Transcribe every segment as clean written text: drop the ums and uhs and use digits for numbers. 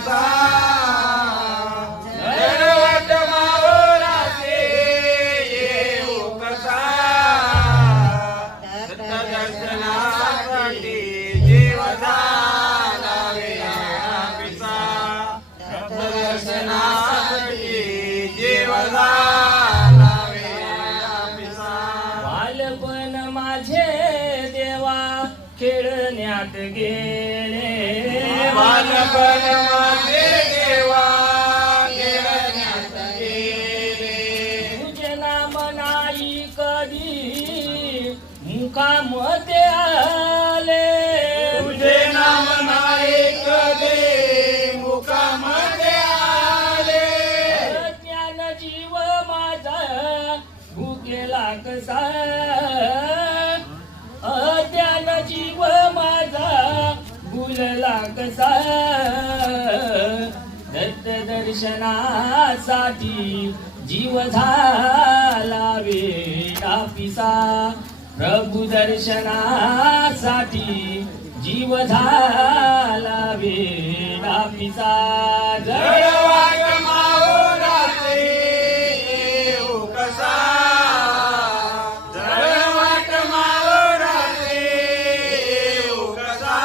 कसा जडवट मावराचे येऊ कसा दत्तदर्शनासाठी जीव झाला वेळापिसा दत्तदर्शनासाठी जीव झाला वेळापिसा बालपण माझे देवा खेळण्यात गेले बालपण माझे देवा खेळण्यात गेले तुझे नाम नाही कधी मुखामध्ये आले तुझे नाम नाही कधी मुखामध्ये आले ज्ञान जीव माझा भुकेला कसा अज्ञान जीव माझा भुलला कसा दत्त दर्शनासाठी जीव झाला वेडापिसा प्रभु दर्शनासाठी जीव झाला वेडापिसा जडवाट मावराचे येऊ कसा जडवाट मावराचे येऊ कसा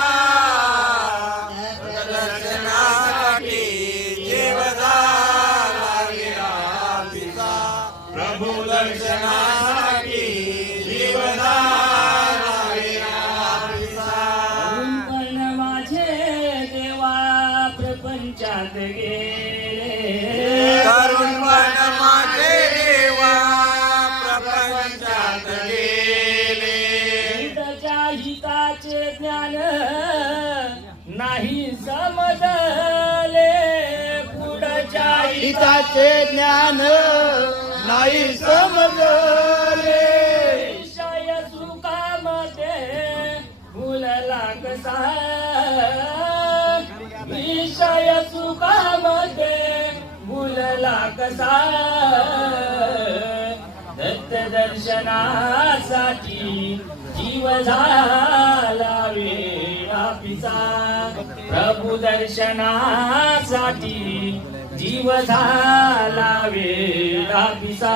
दर्शनासाठी जीव झाला विरापिसा प्रभु दर्शनासाठी जीव झाला विरापिसा पण माझे देवा प्रपंचात गेले तरुणपण माझे देवा प्रपंचात गेले त्याच्या हिताचे ज्ञान नाही समजले पुढच्या हिताचे ज्ञान नाही समजले विषय सुखामध्ये भुलला कसा विषय सुखामध्ये भुलला कसा दत्त दर्शनासाठी जीव झाला वेडापिसा प्रभु दर्शनासाठी जीव झाला वेडापिसा